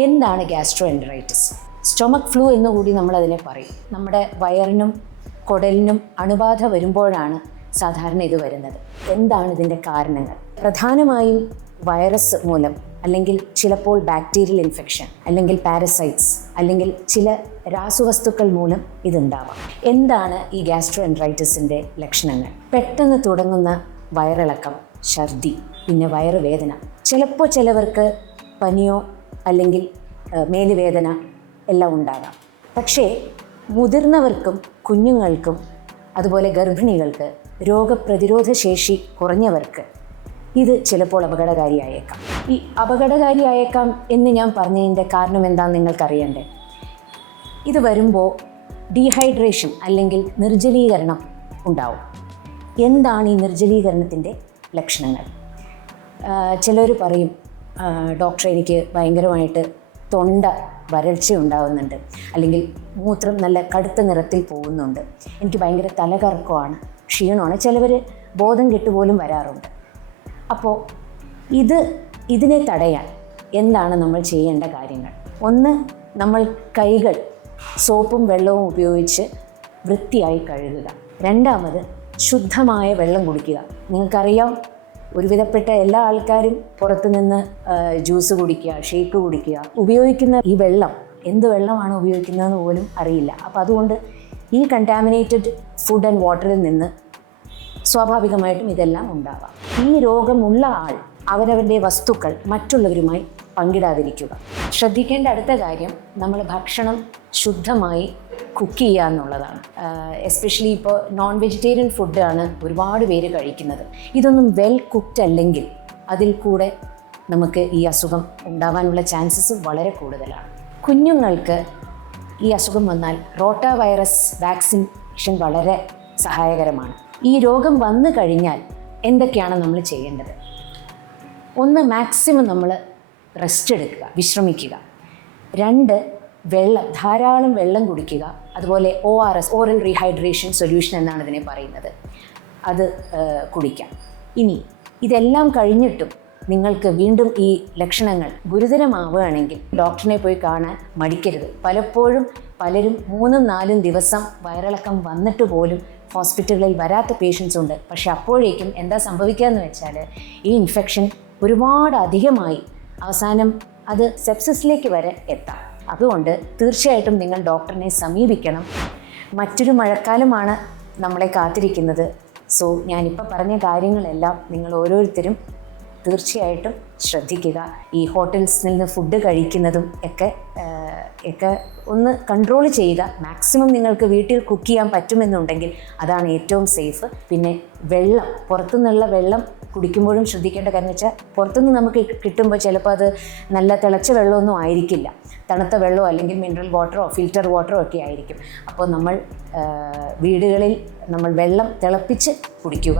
എന്താണ് gastro enteritis stomach flu എന്ന് കൂടി നമ്മൾ അതിനെ പറയും. നമ്മുടെ വയറിനും കുടലിനും അണുബാധ വരുമ്പോഴാണ് സാധാരണ ഇത് വരുന്നത്. എന്താണ് ഇതിന്റെ കാരണങ്ങൾ? പ്രധാനമായും വൈറസ് മൂലം അല്ലെങ്കിൽ ചിലപ്പോൾ ബാക്ടീരിയൽ ഇൻഫെക്ഷൻ അല്ലെങ്കിൽ പാരസൈറ്റ്സ് അല്ലെങ്കിൽ ചില രാസവസ്തുക്കൾ മൂലം ഇതുണ്ടാവാം. എന്താണ് ഈ ഗ്യാസ്ട്രോ എൻഡ്രൈറ്റിസിന്റെ ലക്ഷണങ്ങൾ? പെട്ടെന്ന് തുടങ്ങുന്ന വയറിളക്കം ഛർദി പിന്നെ വയറുവേദന. ചിലപ്പോൾ ചിലവർക്ക് പനിയോ അല്ലെങ്കിൽ മേലുവേദന എല്ലാം ഉണ്ടാകാം. പക്ഷേ മുതിർന്നവർക്കും കുഞ്ഞുങ്ങൾക്കും അതുപോലെ ഗർഭിണികൾക്ക് രോഗപ്രതിരോധ ശേഷി കുറഞ്ഞവർക്ക് ഇത് ചിലപ്പോൾ അപകടകാരിയായേക്കാം. ഈ അപകടകാരിയായേക്കാം എന്ന് ഞാൻ പറഞ്ഞതിന്റെ കാരണം എന്താണെന്ന് നിങ്ങൾക്കറിയണ്ടേ? ഇത് വരുമ്പോൾ ഡീഹൈഡ്രേഷൻ അല്ലെങ്കിൽ നിർജലീകരണം ഉണ്ടാവും. എന്താണ് ഈ നിർജലീകരണത്തിന്റെ ലക്ഷണങ്ങൾ? ചിലർ പറയും "ആ, ഡോക്ടറെ എനിക്ക് ഭയങ്കരമായിട്ട് തൊണ്ട വരൾച്ച ഉണ്ടാകുന്നുണ്ട് അല്ലെങ്കിൽ മൂത്രം നല്ല കടുത്ത നിറത്തിൽ പോകുന്നുണ്ട്. എനിക്ക് ഭയങ്കര തലകറക്കമാണ് ക്ഷീണമാണ്. ചിലവർ ബോധം കെട്ടുപോലും വരാറുണ്ട്. അപ്പോൾ ഇത് ഇതിനെ തടയാൻ എന്താണ് നമ്മൾ ചെയ്യേണ്ട കാര്യങ്ങൾ? ഒന്ന് നമ്മൾ കൈകൾ സോപ്പും വെള്ളവും ഉപയോഗിച്ച് വൃത്തിയായി കഴുകുക. രണ്ടാമത് ശുദ്ധമായ വെള്ളം കുടിക്കുക. നിങ്ങൾക്കറിയാം ഒരുവിധപ്പെട്ട എല്ലാ ആൾക്കാരും പുറത്തു നിന്ന് ജ്യൂസ് കുടിക്കുക ഷേക്ക് കുടിക്കുക ഉപയോഗിക്കുന്ന ഈ വെള്ളം എന്ത് വെള്ളമാണ് ഉപയോഗിക്കുന്നതെന്ന് പോലും അറിയില്ല. അപ്പോൾ അതുകൊണ്ട് ഈ കണ്ടാമിനേറ്റഡ് ഫുഡ് ആൻഡ് വാട്ടറിൽ നിന്ന് സ്വാഭാവികമായിട്ടും ഇതെല്ലാം ഉണ്ടാവാം. ഈ രോഗമുള്ള ആൾ അവരവരുടെ വസ്തുക്കൾ മറ്റുള്ളവരുമായി പങ്കിടാതിരിക്കുക. ശ്രദ്ധിക്കേണ്ട അടുത്ത കാര്യം നമ്മൾ ഭക്ഷണം ശുദ്ധമായി കുക്ക് ചെയ്യുക എന്നുള്ളതാണ്. എസ്പെഷ്യലി ഇപ്പോൾ നോൺ വെജിറ്റേറിയൻ ഫുഡാണ് ഒരുപാട് പേര് കഴിക്കുന്നത്. ഇതൊന്നും വെൽ കുക്ക്ഡ് അല്ലെങ്കിൽ അതിൽ കൂടെ നമുക്ക് ഈ അസുഖം ഉണ്ടാകാനുള്ള ചാൻസസ് വളരെ കൂടുതലാണ്. കുഞ്ഞുങ്ങൾക്ക് ഈ അസുഖം വന്നാൽ റോട്ട വൈറസ് വാക്സിനേഷൻ വളരെ സഹായകരമാണ്. ഈ രോഗം വന്നു കഴിഞ്ഞാൽ എന്തൊക്കെയാണ് നമ്മൾ ചെയ്യേണ്ടത്? ഒന്ന് മാക്സിമം നമ്മൾ റെസ്റ്റ് എടുക്കുക വിശ്രമിക്കുക. രണ്ട് വെള്ളം ധാരാളം വെള്ളം കുടിക്കുക. അതുപോലെ O R S oral rehydration solution എന്നാണ് ഇതിനെ പറയുന്നത്. അത് കുടിക്കാം. ഇനി ഇതെല്ലാം കഴിഞ്ഞിട്ടും നിങ്ങൾക്ക് വീണ്ടും ഈ ലക്ഷണങ്ങൾ ഗുരുതരമാവുകയാണെങ്കിൽ ഡോക്ടറിനെ പോയി കാണാൻ മടിക്കരുത്. പലപ്പോഴും പലരും മൂന്നും നാലും ദിവസം വയറിളക്കം വന്നിട്ട് പോലും ഹോസ്പിറ്റലുകളിൽ വരാത്ത പേഷ്യൻസ് ഉണ്ട്. പക്ഷേ അപ്പോഴേക്കും എന്താ സംഭവിക്കുക എന്ന് വെച്ചാൽ ഈ ഇൻഫെക്ഷൻ ഒരുപാട് അധികമായി അവസാനം അത് സെപ്സിസിലേക്ക് വരെ എത്താം. അതുകൊണ്ട് തീർച്ചയായിട്ടും നിങ്ങൾ ഡോക്ടറിനെ സമീപിക്കണം. മറ്റൊരു മഴക്കാലമാണ് നമ്മളെ കാത്തിരിക്കുന്നത്. സോ ഞാനിപ്പോൾ പറഞ്ഞ കാര്യങ്ങളെല്ലാം നിങ്ങൾ ഓരോരുത്തരും തീർച്ചയായിട്ടും ശ്രദ്ധിക്കുക. ഈ ഹോട്ടൽസിൽ നിന്ന് ഫുഡ് കഴിക്കുന്നതും ഒക്കെ ഒക്കെ ഒന്ന് കൺട്രോൾ ചെയ്യുക. മാക്സിമം നിങ്ങൾക്ക് വീട്ടിൽ കുക്ക് ചെയ്യാൻ പറ്റുമെന്നുണ്ടെങ്കിൽ അതാണ് ഏറ്റവും സേഫ് പിന്നെ വെള്ളം പുറത്തുനിന്നുള്ള വെള്ളം കുടിക്കുമ്പോഴും ശ്രദ്ധിക്കേണ്ട കാര്യം വെച്ചാൽ പുറത്തുനിന്ന് നമുക്ക് കിട്ടുമ്പോൾ ചിലപ്പോൾ അത് നല്ല തിളച്ച വെള്ളമൊന്നും ആയിരിക്കില്ല. തണുത്ത വെള്ളമോ അല്ലെങ്കിൽ മിനറൽ വാട്ടറോ ഫിൽറ്റർ വാട്ടറോ ഒക്കെ ആയിരിക്കും. അപ്പോൾ നമ്മൾ വീടുകളിൽ നമ്മൾ വെള്ളം തിളപ്പിച്ച് കുടിക്കുക.